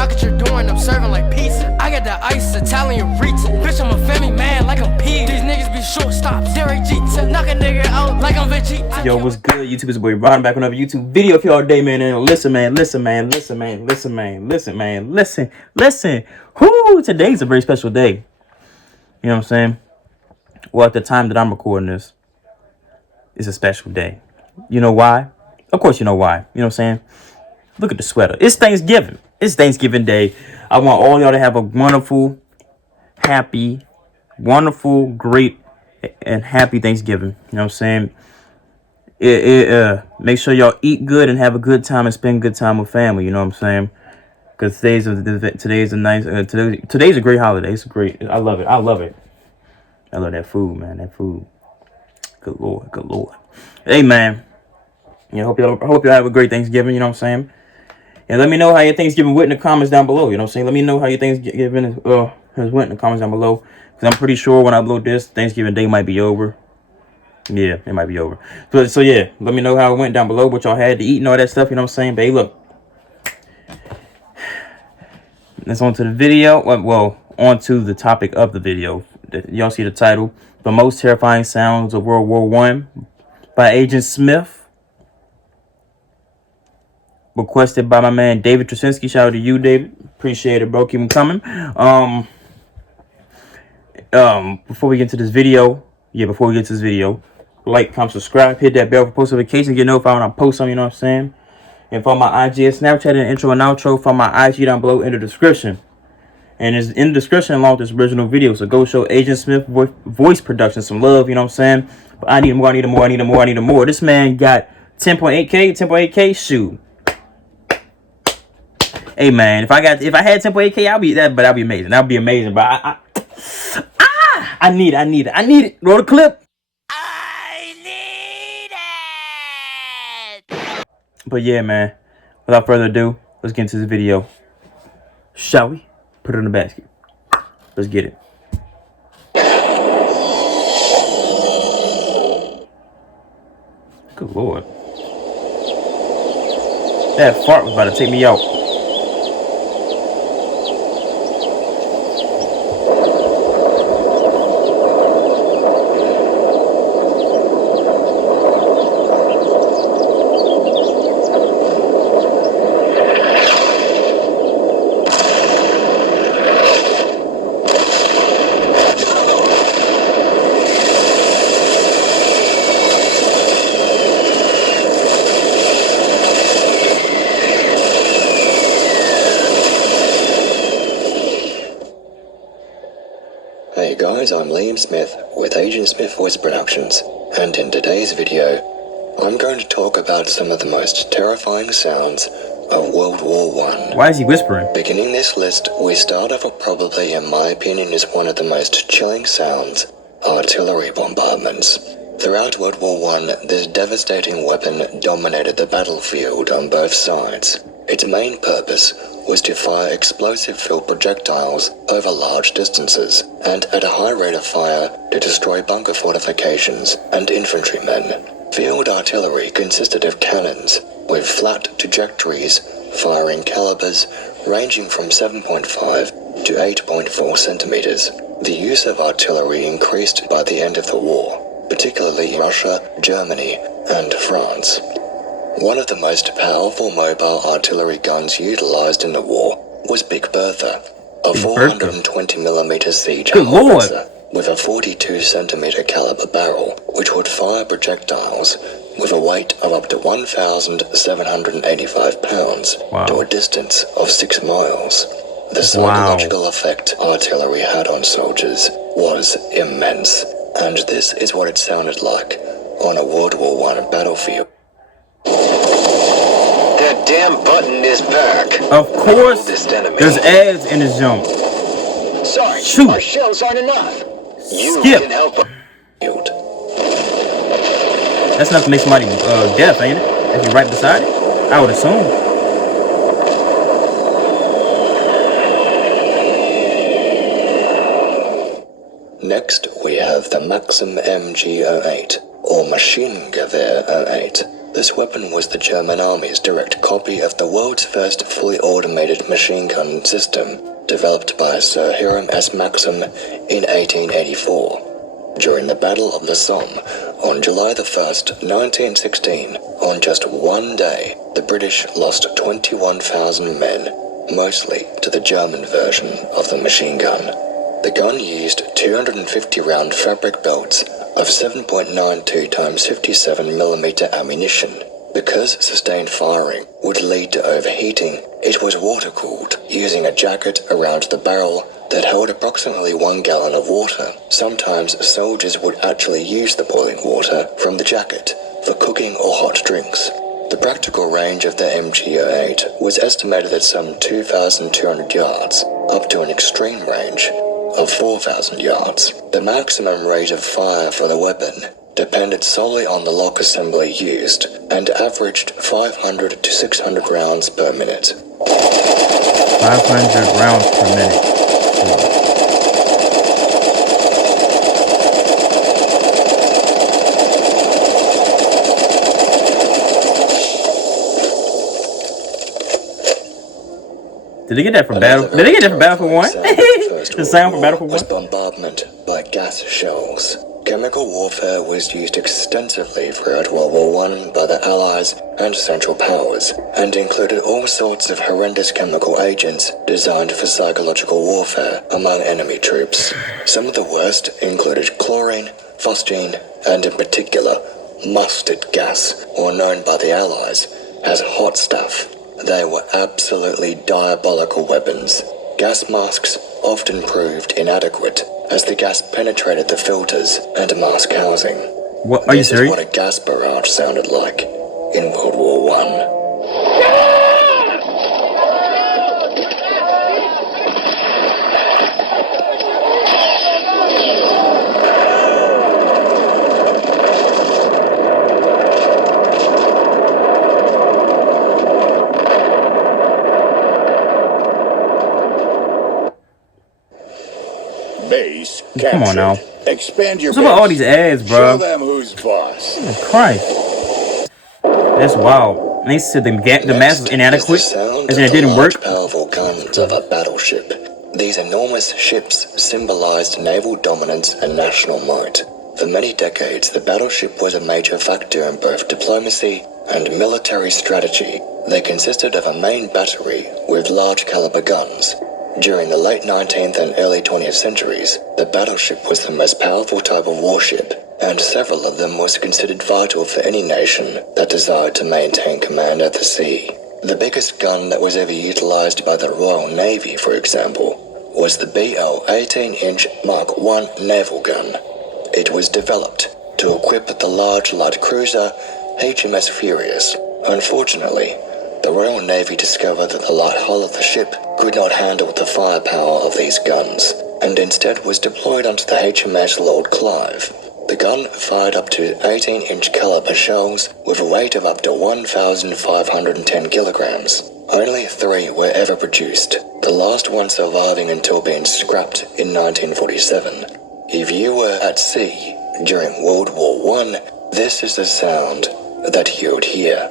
knock at your door and I'm serving like pizza. I got that ice, Italian Ritz. Bitch, I'm a family man like I'm P. These niggas be shortstops. Derek Jeter, knock a nigga out like I'm Vegeta. Yo, what's good, YouTube? It's your boy Ron back on another YouTube video for y'all day, man. And listen, man. Listen. Whoo, today's a very special day. You know what I'm saying? Well, at the time that I'm recording this, it's a special day. You know why? Of course you know why. You know what I'm saying? Look at the sweater. It's Thanksgiving. It's Thanksgiving Day. I want all y'all to have a wonderful, happy, great, and happy Thanksgiving. You know what I'm saying? Make sure y'all eat good and have a good time and spend good time with family. You know what I'm saying? Because today's a great holiday. It's great. I love it. I love that food, man. That food. Good Lord. Hey, man. I hope y'all have a great Thanksgiving. You know what I'm saying? And let me know how your Thanksgiving went in the comments down below. You know what I'm saying? Let me know how your Thanksgiving has went in the comments down below. Because I'm pretty sure when I upload this, Thanksgiving Day might be over. Yeah, it might be over. So yeah, let me know how it went down below, what y'all had to eat and all that stuff. You know what I'm saying? But hey, look. Let's on to the video. Well, on to the topic of the video. Y'all see the title. The Most Terrifying Sounds of World War I by Agent Smith. Requested by my man David Trasinski. Shout out to you, David. Appreciate it, bro. Keep them coming. Before we get to this video, like, comment, subscribe, hit that bell for post notifications, get notified when I post something. You know what I'm saying? And follow my IG and Snapchat and intro and outro. Follow my IG down below in the description. And it's in the description along with this original video. So go show Agent Smith voice production some love. You know what I'm saying? But I need more. This man got 10.8K. Shoot. Hey man, if I had 10.8K, I'll be amazing. That'll be amazing. But I need it. Roll the clip. I need it. But yeah, man. Without further ado, let's get into this video. Shall we? Put it in the basket. Let's get it. Good Lord. That fart was about to take me out. Hey guys, I'm Liam Smith with Agent Smith Voice Productions, and in today's video, I'm going to talk about some of the most terrifying sounds of World War I. Why is he whispering? Beginning this list, we start off with probably, in my opinion, is one of the most chilling sounds, artillery bombardments. Throughout World War I, this devastating weapon dominated the battlefield on both sides. Its main purpose was to fire explosive-filled projectiles over large distances, and at a high rate of fire to destroy bunker fortifications and infantrymen. Field artillery consisted of cannons with flat trajectories firing calibers ranging from 7.5 to 8.4 centimeters. The use of artillery increased by the end of the war, particularly in Russia, Germany, and France. One of the most powerful mobile artillery guns utilized in the war was Big Bertha, a 420mm siege howitzer with a 42cm caliber barrel, which would fire projectiles with a weight of up to 1,785 pounds to a distance of 6 miles. The psychological effect artillery had on soldiers was immense, and this is what it sounded like on a World War I battlefield. That damn button is back. Of course, there's ads in his jump. Sorry, shoot. Our shells aren't enough. You Skip. can help. That's enough to make somebody deaf, ain't it? If you're right beside it, I would assume. Next, we have the Maxim MG-08, or Maschinengewehr 08. This weapon was the German Army's direct copy of the world's first fully automated machine gun system, developed by Sir Hiram S. Maxim in 1884. During the Battle of the Somme, on July the 1st, 1916, on just one day, the British lost 21,000 men, mostly to the German version of the machine gun. The gun used 250-round fabric belts of 7.92 times 57mm ammunition. Because sustained firing would lead to overheating, it was water-cooled, using a jacket around the barrel that held approximately 1 gallon of water. Sometimes soldiers would actually use the boiling water from the jacket for cooking or hot drinks. The practical range of the MG08 was estimated at some 2,200 yards, up to an extreme range of 4,000 yards. The maximum rate of fire for the weapon depended solely on the lock assembly used and averaged 500 to 600 rounds per minute. 500 rounds per minute. Did they get that from Battle? Did they get that from Battlefield 1? The sound from Battlefield 1? Was bombardment by gas shells. Chemical warfare was used extensively throughout World War I by the Allies and Central Powers, and included all sorts of horrendous chemical agents designed for psychological warfare among enemy troops. Some of the worst included chlorine, phosgene, and in particular, mustard gas, or known by the Allies as hot stuff. They were absolutely diabolical weapons. Gas masks often proved inadequate as the gas penetrated the filters and mask housing. What, are you This is serious? what a gas barrage sounded like in World War I. Base Come on now. Expand your What's up with all these ads, Show bro? them who's boss. Jesus Christ. That's wild. And they said the mass was inadequate, as in it didn't work. Powerful guns of a battleship. These enormous ships symbolized naval dominance and national might. For many decades, the battleship was a major factor in both diplomacy and military strategy. They consisted of a main battery with large caliber guns. During the late 19th and early 20th centuries, the battleship was the most powerful type of warship, and several of them was considered vital for any nation that desired to maintain command at the sea. The biggest gun that was ever utilized by the Royal Navy, for example, was the BL 18-inch Mark I naval gun. It was developed to equip the large light cruiser HMS Furious. Unfortunately, the Royal Navy discovered that the light hull of the ship could not handle the firepower of these guns, and instead was deployed onto the HMS Lord Clive. The gun fired up to 18-inch caliber shells with a weight of up to 1,510 kilograms. Only 3 were ever produced, the last one surviving until being scrapped in 1947. If you were at sea during World War I, this is the sound that you'd hear.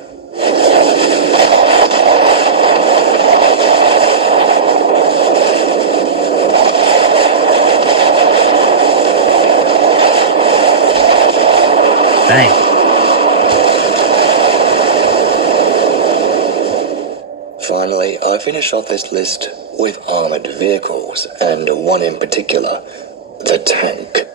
Dang. Finally, I finish off this list with armored vehicles, and one in particular, the tank.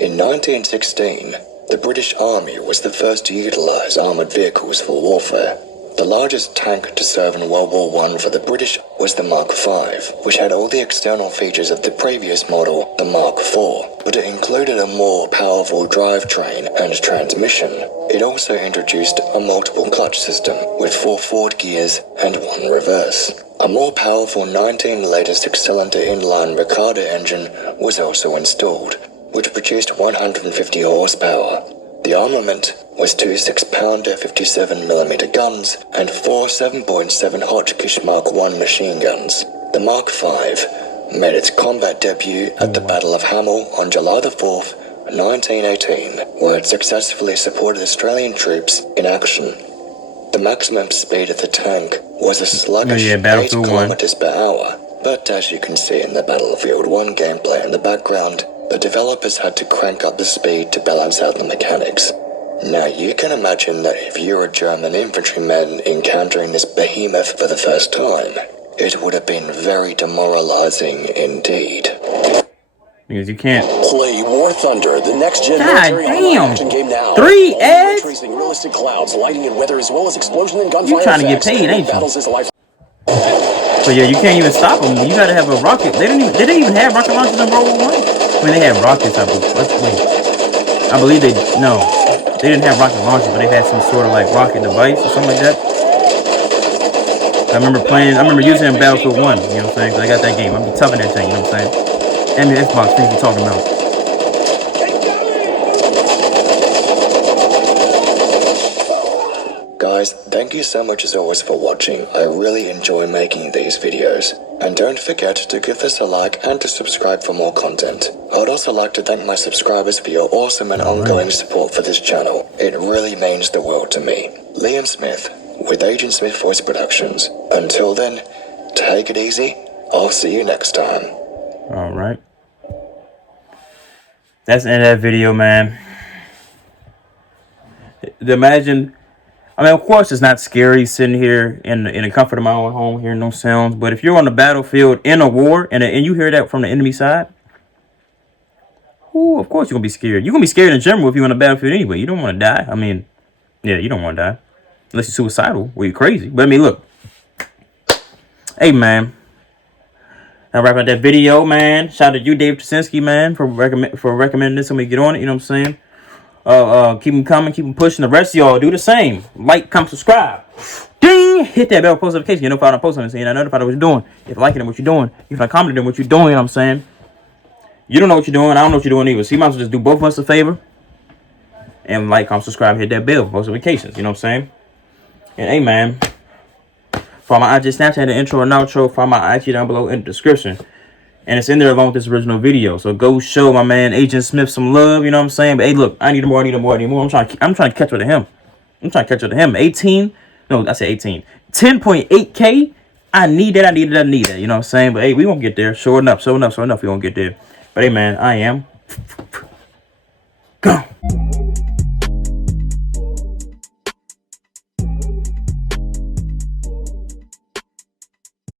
In 1916, the British Army was the first to utilize armored vehicles for warfare. The largest tank to serve in World War I for the British was the Mark V, which had all the external features of the previous model, the Mark IV, but it included a more powerful drivetrain and transmission. It also introduced a multiple clutch system with 4 forward gears and 1 reverse. A more powerful 19-litre six-cylinder inline Ricardo engine was also installed, which produced 150 horsepower. The armament was two 6-pounder 57mm guns and four 7.7 Hotchkiss Mark 1 machine guns. The Mark V made its combat debut at the Battle of Hamel on July the 4th, 1918, where it successfully supported Australian troops in action. The maximum speed of the tank was a sluggish 8 kilometers per hour, but as you can see in the Battlefield 1 gameplay in the background, the developers had to crank up the speed to balance out the mechanics. Now you can imagine that if you're a German infantryman encountering this behemoth for the first time, it would have been very demoralizing indeed. Because you can't. Play War Thunder, the next gen God military damn. action game now. 3 ads? Tracing realistic clouds, lighting and weather, as well as explosion and gunfire. You trying to get paid, ain't you? Battles is life. But yeah, you can't even stop them. You gotta have a rocket. They didn't even have rocket launchers in World War I. I mean, they had rockets. I believe they didn't have rocket launchers, but they had some sort of like rocket device or something like that. I remember using it in Battlefield 1, you know what I'm saying? Cause I got that game. I'm be tough in that thing, you know what I'm saying? And the Xbox, what you talking about? Guys, thank you so much as always for watching. I really enjoy making these videos. And don't forget to give us a like and to subscribe for more content. I would also like to thank my subscribers for your awesome and ongoing support for this channel. It really means the world to me. Liam Smith with Agent Smith Voice Productions. Until then, take it easy. I'll see you next time. All right. That's the end of that video, man. Imagine, I mean, of course, it's not scary sitting here in the comfort of my own home, hearing no sounds. But if you're on the battlefield in a war and you hear that from the enemy side, of course you're going to be scared. You're going to be scared in general if you're on the battlefield anyway. You don't want to die. I mean, yeah, you don't want to die. Unless you're suicidal or you're crazy. But I mean, look. Hey, man. I'll wrap up that video, man. Shout out to you, Dave Trasinski, man, for recommending this. Somebody get on it, you know what I'm saying? Keep them coming, keep them pushing. The rest of y'all do the same. Like, comment, subscribe. Ding! Hit that bell, post notification. You're notified on post something, you're notified of what you're doing. If you're liking it, what you're doing. If you're commenting on what you're doing, you know what I'm saying? You don't know what you're doing. I don't know what you're doing either. So you might as well just do both of us a favor. And like, comment, subscribe, hit that bell, post notifications. You know what I'm saying? And hey, man. For my IG Snapchat, the intro and outro, find my IG down below in the description. And it's in there along with this original video. So go show my man Agent Smith some love, you know what I'm saying? But hey, look, I need more. I'm trying to catch up to him. 18. No, I said 18. 10.8K. I need that. You know what I'm saying? But hey, we won't get there. Sure enough, we won't get there. But hey, man, I am gone.